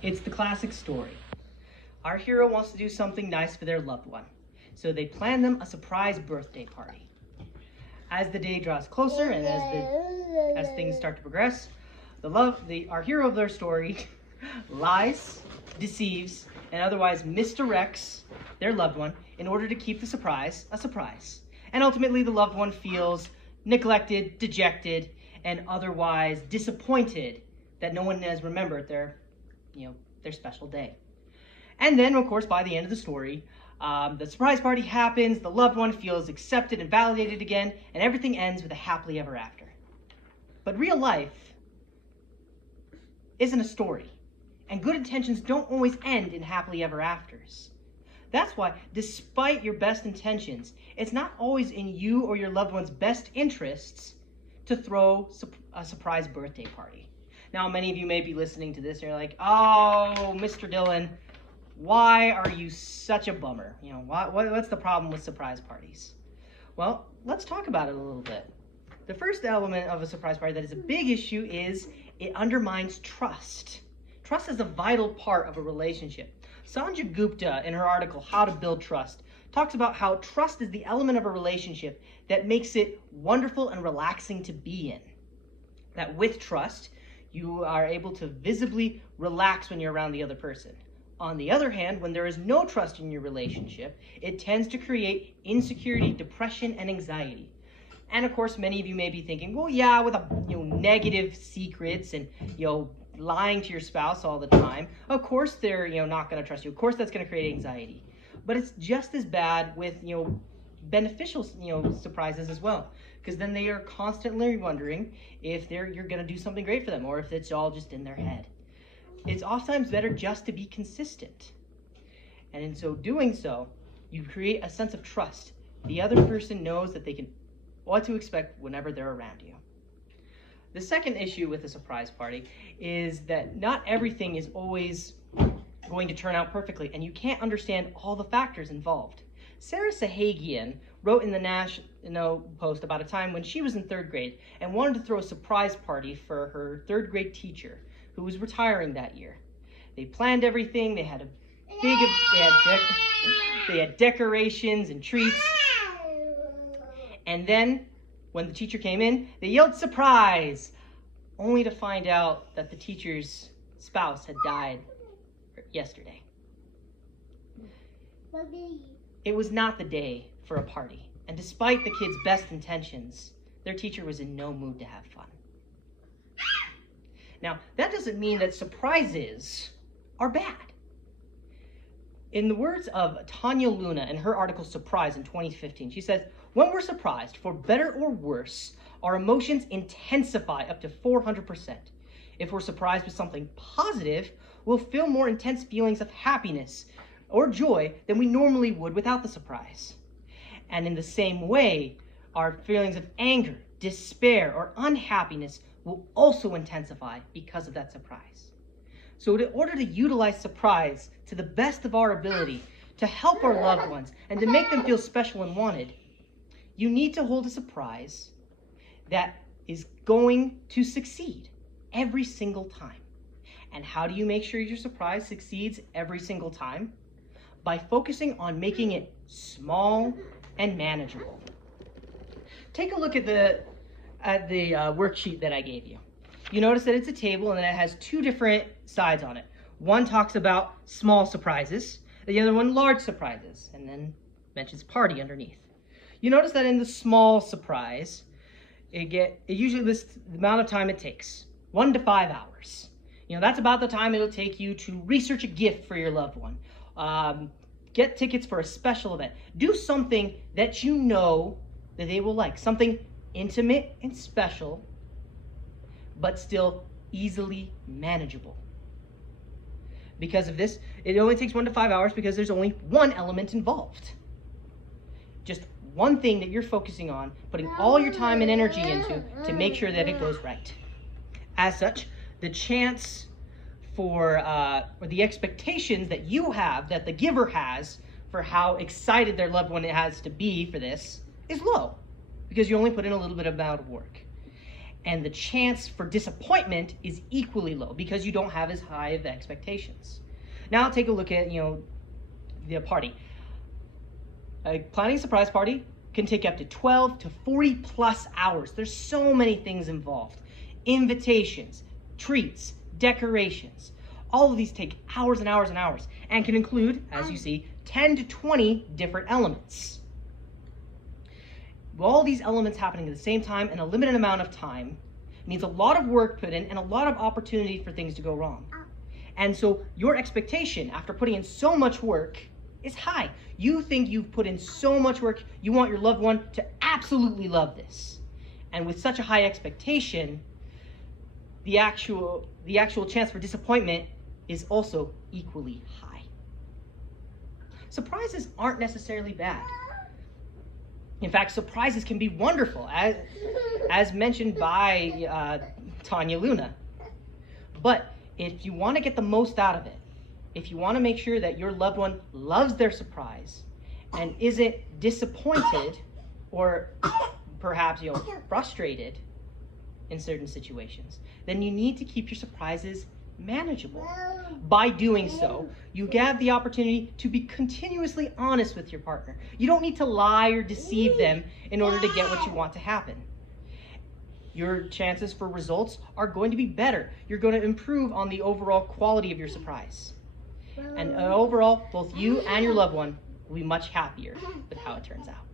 It's the classic story. Our hero wants to do something nice for their loved one, so they plan them a surprise birthday party. As the day draws closer and as things start to progress, our hero of their story lies, deceives, and otherwise misdirects their loved one in order to keep the surprise a surprise. And ultimately the loved one feels neglected, dejected, and otherwise disappointed that no one has remembered their special day. And then, of course, by the end of the story, the surprise party happens, the loved one feels accepted and validated again, and everything ends with a happily ever after. But real life isn't a story, and good intentions don't always end in happily ever afters. That's why, despite your best intentions, it's not always in you or your loved one's best interests to throw a surprise birthday party. Now, many of you may be listening to this and you're like, oh, Mr. Dillon, why are you such a bummer? What's the problem with surprise parties? Well, let's talk about it a little bit. The first element of a surprise party that is a big issue is it undermines trust. Trust is a vital part of a relationship. Sanjay Gupta, in her article, How to Build Trust, talks about how trust is the element of a relationship that makes it wonderful and relaxing to be in. That with trust, you are able to visibly relax when you're around the other person. On the other hand, when there is no trust in your relationship, it tends to create insecurity, depression, and anxiety. And of course, many of you may be thinking, well, yeah, with negative secrets and lying to your spouse all the time, of course they're not going to trust you. Of course that's going to create anxiety. But it's just as bad with beneficial surprises as well, because then they are constantly wondering if you're going to do something great for them or if it's all just in their head. It's oftentimes better just to be consistent. And in doing so, you create a sense of trust. The other person knows that they can what to expect whenever they're around you. The second issue with a surprise party is that not everything is always going to turn out perfectly, and you can't understand all the factors involved. Sarah Sahagian wrote in the National Post about a time when she was in third grade and wanted to throw a surprise party for her third grade teacher who was retiring that year. They planned everything. They had they had decorations and treats. And then when the teacher came in, they yelled surprise, only to find out that the teacher's spouse had died yesterday. It was not the day for a party, and despite the kids' best intentions, their teacher was in no mood to have fun. Now, that doesn't mean that surprises are bad. In the words of Tanya Luna in her article Surprise in 2015, she says, when we're surprised, for better or worse, our emotions intensify up to 400%. If we're surprised with something positive, we'll feel more intense feelings of happiness or joy than we normally would without the surprise. And in the same way, our feelings of anger, despair, or unhappiness will also intensify because of that surprise. So in order to utilize surprise to the best of our ability, to help our loved ones, and to make them feel special and wanted, you need to hold a surprise that is going to succeed every single time. And how do you make sure your surprise succeeds every single time? By focusing on making it small and manageable. Take a look at the worksheet that I gave you. You notice that it's a table and that it has two different sides on it. One talks about small surprises, the other one large surprises, and then mentions party underneath. You notice that in the small surprise, it usually lists the amount of time it takes, 1 to 5 hours. That's about the time it'll take you to research a gift for your loved one, get tickets for a special event, do something that you know that they will like, something intimate and special, but still easily manageable. Because of this, it only takes 1 to 5 hours because there's only one element involved. Just one thing that you're focusing on, putting all your time and energy into to make sure that it goes right. As such, the chance for, or the expectations that you have, that the giver has, for how excited their loved one has to be for this, is low, because you only put in a little bit amount of work. And the chance for disappointment is equally low because you don't have as high of expectations. Now take a look at, the party. Planning a surprise party can take up to 12 to 40 plus hours. There's so many things involved. Invitations, treats, decorations. All of these take hours and hours and hours and can include, as you see, 10 to 20 different elements. All these elements happening at the same time in a limited amount of time means a lot of work put in and a lot of opportunity for things to go wrong. And so your expectation after putting in so much work is high. You think you've put in so much work, you want your loved one to absolutely love this. And with such a high expectation, the actual chance for disappointment is also equally high. Surprises aren't necessarily bad. In fact, surprises can be wonderful, as mentioned by Tanya Luna. But if you want to get the most out of it, if you want to make sure that your loved one loves their surprise and isn't disappointed or perhaps frustrated in certain situations, then you need to keep your surprises manageable. By doing so, you have the opportunity to be continuously honest with your partner. You don't need to lie or deceive them in order to get what you want to happen. Your chances for results are going to be better. You're going to improve on the overall quality of your surprise. And overall, both you and your loved one will be much happier with how it turns out.